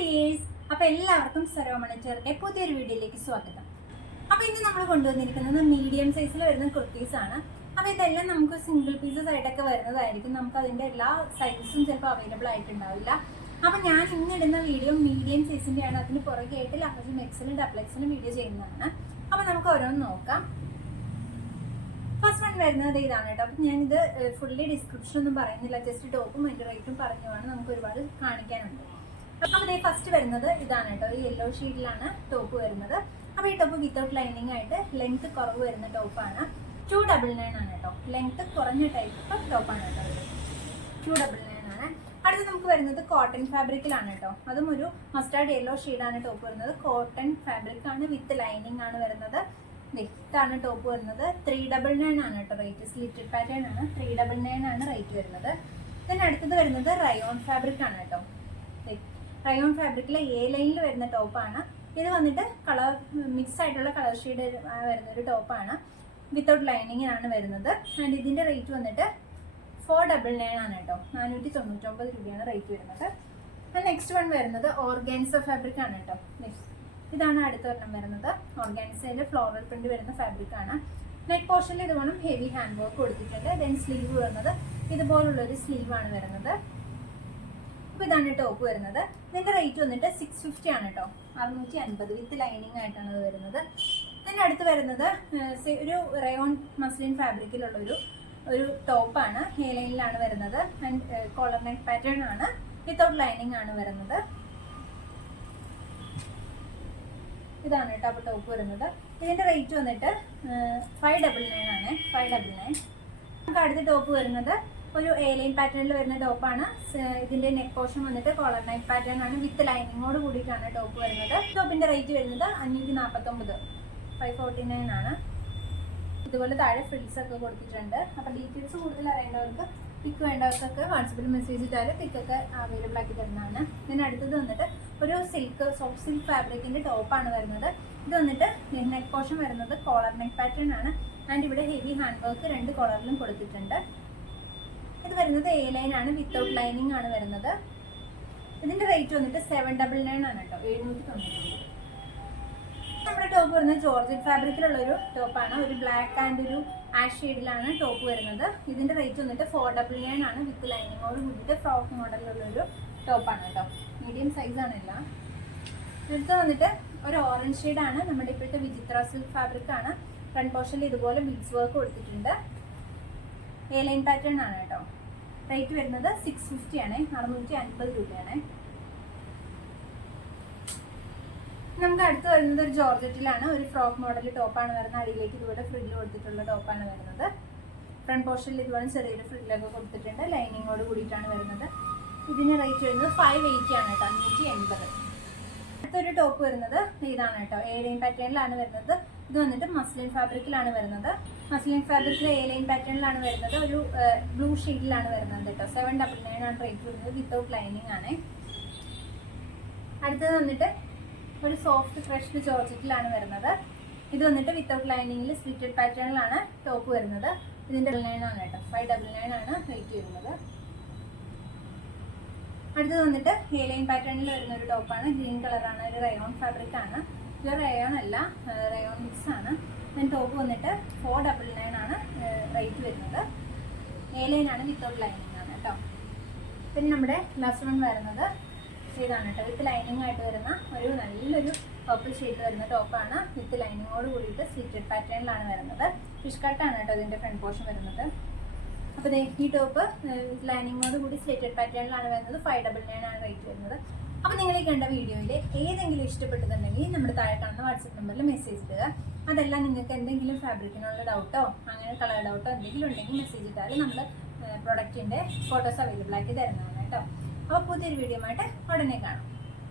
Dears, അപ്പോൾ എല്ലാവർക്കും സരോമണിച്ചറിന്റെ പുതിയൊരു വീഡിയോയിലേക്ക് സ്വാഗതം. അപ്പോൾ ഇന്ന് നമ്മൾ കൊണ്ടുവന്നിരിക്കുന്നത് മീഡിയം സൈസിൽ വരുന്ന കുർത്തീസാണ്. അപ്പോൾ ഇതെല്ലാം നമുക്ക് സിംഗിൾ പീസസ് ആയിട്ടൊക്കെ വരുന്നതായിരിക്കും. നമുക്ക് അതിൻ്റെ എല്ലാ സൈസും ചിലപ്പോൾ അവൈലബിൾ ആയിട്ടുണ്ടാവില്ല. അപ്പോൾ ഞാൻ ഇന്നിടുന്ന വീഡിയോ മീഡിയം സൈസിൻ്റെയാണ്. അതിന് പുറകെയായിട്ട് ലാർജും എക്സലും ഡബിൾ എക്സലും വീഡിയോ ചെയ്യുന്നതാണ്. അപ്പോൾ നമുക്ക് ഓരോന്ന് നോക്കാം. ഫസ്റ്റ് വൺ വരുന്നത് ഇതാണ് കേട്ടോ. അപ്പം ഞാനിത് ഫുള്ളി ഡിസ്ക്രിപ്ഷൻ ഒന്നും പറയുന്നില്ല, ജസ്റ്റ് ടോപ്പും അതിൻ്റെ റേറ്റും പറഞ്ഞുമാണ്. നമുക്ക് ഒരുപാട് കാണിക്കാനുണ്ട്. അപ്പോൾ ഇതേ ഫസ്റ്റ് വരുന്നത് ഇതാണ് കേട്ടോ. ഈ യെല്ലോ ഷെയ്ഡിലാണ് ടോപ്പ് വരുന്നത്. അപ്പോൾ ഈ ടോപ്പ് വിത്തൗട്ട് ലൈനിങ് ആയിട്ട് ലെങ്ത് കുറവ് വരുന്ന ടോപ്പാണ്. 299 ആണ് കേട്ടോ. ലെങ്ത് കുറഞ്ഞ ടൈപ്പ് ടോപ്പാണ് കേട്ടോ ഇത്. 299 ആണ്. അടുത്ത് നമുക്ക് വരുന്നത് കോട്ടൺ ഫാബ്രിക്കിലാണ് കേട്ടോ. അതും ഒരു മസ്റ്റാർഡ് യെല്ലോ ഷെയ്ഡാണ് ടോപ്പ് വരുന്നത്. കോട്ടൺ ഫാബ്രിക് ആണ്, വിത്ത് ലൈനിങ് ആണ് വരുന്നത്. ഇതാണ് ടോപ്പ് വരുന്നത്. 399 ആണ് കേട്ടോ റേറ്റ്. സ്ലിറ്റഡ് പാറ്റേൺ ആണ്. 399 ആണ് റേറ്റ് വരുന്നത്. പിന്നെ അടുത്തത് വരുന്നത് റയോൺ ഫാബ്രിക് ആണ് കേട്ടോ. റയോൺ ഫാബ്രിക്കിൽ എ ലൈനിൽ വരുന്ന ടോപ്പാണ്. ഇത് വന്നിട്ട് കളർ മിക്സ് ആയിട്ടുള്ള കളർ ഷെയ്ഡ് വരുന്ന ഒരു ടോപ്പാണ്. വിത്തൗട്ട് ലൈനിങ് ആണ് വരുന്നത്. ആൻഡ് ഇതിൻ്റെ റേറ്റ് വന്നിട്ട് 499 ആണ് കേട്ടോ. 499 രൂപയാണ് റേറ്റ് വരുന്നത്. നെക്സ്റ്റ് വൺ വരുന്നത് ഓർഗാൻസ ഫാബ്രിക് ആണ് കേട്ടോ. ഇതാണ് അടുത്ത ഒരെണ്ണം വരുന്നത്. ഓർഗാൻസയിൽ ഫ്ലോറൽ പ്രിന്റ് വരുന്ന ഫാബ്രിക് ആണ്. നെക്ക് പോർഷനിൽ ഇത് വേണം ഹെവി ഹാൻഡ് വർക്ക് കൊടുത്തിട്ടുണ്ട്. ദെൻ സ്ലീവ് വരുന്നത് ഇതുപോലുള്ളൊരു സ്ലീവ് ആണ് വരുന്നത്. അപ്പോൾ ഇതാണ് ടോപ്പ് വരുന്നത്. ഇതിൻ്റെ റേറ്റ് വന്നിട്ട് 650 ആണ് കേട്ടോ. 650 വിത്ത് ലൈനിങ് ആയിട്ടാണ് ഇത് വരുന്നത്. ഇതിൻ്റെ അടുത്ത് വരുന്നത് ഒരു റയോൺ മസ്ലിൻ ഫാബ്രിക്കിലുള്ളൊരു ടോപ്പാണ്. ഹേ ലൈനിലാണ് വരുന്നത്. ആൻഡ് കോളർ നെക്ക് പാറ്റേൺ ആണ്. വിത്തൗട്ട് ലൈനിങ് ആണ് വരുന്നത്. ഇതാണ് കേട്ടോ അപ്പോൾ ടോപ്പ് വരുന്നത്. ഇതിൻ്റെ റേറ്റ് വന്നിട്ട് 599 ആണ്. 599. നമുക്ക് അടുത്ത ടോപ്പ് വരുന്നത് ഒരു എ ലൈൻ പാറ്റേണിൽ വരുന്ന ടോപ്പാണ്. ഇതിൻ്റെ നെക്ക് പോർഷൻ വന്നിട്ട് കോളർ നെക്ക് പാറ്റേൺ ആണ്. വിത്ത് ലൈനിങ്ങോട് കൂടിയിട്ടാണ് ടോപ്പ് വരുന്നത്. ടോപ്പിൻ്റെ റേറ്റ് വരുന്നത് 549, 549 ആണ്. ഇതുപോലെ താഴെ ഫ്രിൽസ് ഒക്കെ കൊടുത്തിട്ടുണ്ട്. അപ്പോൾ ഡീറ്റെയിൽസ് കൂടുതൽ അറിയേണ്ടവർക്ക് പിക്ക് വേണ്ടവർക്കൊക്കെ വാട്സപ്പിൽ മെസ്സേജ് ഇട്ടാൽ പിക്കൊക്കെ അവൈലബിൾ ആക്കി തരുന്നതാണ്. ഇതിന് അടുത്തത് വന്നിട്ട് ഒരു സോഫ്റ്റ് സിൽക്ക് ഫാബ്രിക്കിൻ്റെ ടോപ്പാണ് വരുന്നത്. ഇത് വന്നിട്ട് നെക്ക് പോർഷൻ വരുന്നത് കോളർ നെക്ക് പാറ്റേൺ ആണ്. ആൻഡ് ഇവിടെ ഹെവി ഹാൻഡ് വർക്ക് 2 കോളറിലും കൊടുത്തിട്ടുണ്ട്. ഇത് വരുന്നത് എ ലൈൻ ആണ്. വിത്തൗട്ട് ലൈനിങ് ആണ് വരുന്നത്. ഇതിൻ്റെ റേറ്റ് വന്നിട്ട് 799 ആണ് കേട്ടോ. 799. നമ്മുടെ ടോപ്പ് വരുന്നത് ജോർജറ്റ് ഫാബ്രിക്കിലുള്ളൊരു ടോപ്പാണ്. ഒരു ബ്ലാക്ക് ആൻഡ് ഒരു ആഷ് ഷെയ്ഡിലാണ് ടോപ്പ് വരുന്നത്. ഇതിൻ്റെ റേറ്റ് വന്നിട്ട് 499 ആണ്. വിത്ത് ലൈനിങ്ങോട് കൂടിയിട്ട് ഫ്രോക്ക് മോഡലിലുള്ളൊരു ടോപ്പാണ് കേട്ടോ. മീഡിയം സൈസാണ് എല്ലാം. അടുത്ത് വന്നിട്ട് ഒരു ഓറഞ്ച് ഷെയ്ഡാണ്. നമ്മുടെ ഇപ്പോഴത്തെ വിചിത്ര സിൽക്ക് ഫാബ്രിക് ആണ്. ഫ്രണ്ട് പോർഷനിൽ ഇതുപോലെ ബീഡ്സ് വർക്ക് കൊടുത്തിട്ടുണ്ട്. എ ലൈൻ പാറ്റേൺ ആണ് കേട്ടോ. റേറ്റ് വരുന്നത് 650 ആണ്. 650 രൂപയാണ്. നമുക്ക് അടുത്ത് വരുന്നത് ഒരു ജോർജറ്റിലാണ്. ഒരു ഫ്രോക്ക് മോഡൽ ടോപ്പാണ് വരുന്നത്. അടിയിലേക്ക് ഇതുപോലെ ഫ്രില്ല് കൊടുത്തിട്ടുള്ള ടോപ്പാണ് വരുന്നത്. ഫ്രണ്ട് പോർഷനിൽ ഇതുപോലെ ചെറിയൊരു ഫ്രില്ലൊക്കെ കൊടുത്തിട്ടുണ്ട്. ലൈനിങ്ങോട് കൂടിയിട്ടാണ് വരുന്നത്. ഇതിന് റേറ്റ് വരുന്നത് 580 ആണ് കേട്ടോ. 580. അടുത്തൊരു ടോപ്പ് വരുന്നത് ഇതാണ് കേട്ടോ. എ ലൈൻ പാറ്റേണിലാണ് വരുന്നത്. ഇത് വന്നിട്ട് മസ്ലിൻ ഫാബ്രിക്കിലാണ് വരുന്നത്. മസ്ലിൻ ഫാബ്രിക്കിൽ എ ലൈൻ പാറ്റേണിലാണ് വരുന്നത്. ഒരു ബ്ലൂ ഷെയ്ഡിലാണ് വരുന്നത് കേട്ടോ. 799 ആണ് റേറ്റ് വരുന്നത്. വിത്തൗട്ട് ലൈനിങ് ആണ്. അടുത്തത് വന്നിട്ട് ഒരു സോഫ്റ്റ് ഫ്രഷ് ജോർജറ്റിലാണ് വരുന്നത്. ഇത് വന്നിട്ട് വിത്തൗട്ട് ലൈനിങ്ങിൽ സ്ലിറ്റഡ് പാറ്റേണിലാണ് ടോപ്പ് വരുന്നത്. ഇതിൻ്റെ 9 ആണ് കേട്ടോ. 599 ആണ് റേറ്റ് വരുന്നത്. അടുത്തത് വന്നിട്ട് ഹേ ലൈൻ പാറ്റേണിൽ വരുന്ന ഒരു ടോപ്പാണ്. ഗ്രീൻ കളറാണ്. ഒരു റയോൺ ഫാബ്രിക് ആണ്. ഇത് റയോൺ അല്ല, റയോൺ മിക്സ് ആണ്. ദെൻ ടോപ്പ് വന്നിട്ട് 499 ആണ് റേറ്റ് വരുന്നത്. എ ലൈൻ ആണ്. വിത്തൗട്ട് ലൈനിങ് ആണ് കേട്ടോ. പിന്നെ നമ്മുടെ ലാസ്റ്റ് വൺ വരുന്നത് ഇതാണ് കേട്ടോ. വിത്ത് ലൈനിങ് ആയിട്ട് വരുന്ന ഒരു നല്ലൊരു പർപ്പിൾ ഷെയ്ഡ് വരുന്ന ടോപ്പാണ്. വിത്ത് ലൈനിങ്ങോട് കൂടിയിട്ട് സ്ലിറ്റഡ് പാറ്റേണിലാണ് വരുന്നത്. ഫിഷ് കട്ടാണ് കേട്ടോ ഇതിൻ്റെ ഫ്രണ്ട് പോർഷൻ വരുന്നത്. അപ്പോൾ ഈ ടോപ്പ് ലൈനിങ്ങോട് കൂടി സ്ലിറ്റഡ് പാറ്റേണിലാണ് വരുന്നത്. 599 ആണ് റേറ്റ് വരുന്നത്. അപ്പോൾ നിങ്ങൾ ഈ കണ്ട വീഡിയോയിൽ ഏതെങ്കിലും ഇഷ്ടപ്പെട്ടതുണ്ടെങ്കിൽ നമ്മുടെ താഴെ കാണുന്ന വാട്സപ്പ് നമ്പറിൽ മെസ്സേജ് ഇടുക. അതല്ല നിങ്ങൾക്ക് എന്തെങ്കിലും ഫാബ്രിക്കിനുള്ള ഡൗട്ടോ അങ്ങനെ കളർ ഡൗട്ടോ എന്തെങ്കിലും ഉണ്ടെങ്കിൽ മെസ്സേജ് ഇട്ടാൽ നമ്മൾ പ്രൊഡക്റ്റിൻ്റെ ഫോട്ടോസ് അവൈലബിൾ ആക്കി തരുന്നതാണ് കേട്ടോ. അപ്പോൾ പുതിയൊരു വീഡിയോ ആയിട്ട് ഉടനെ കാണാം.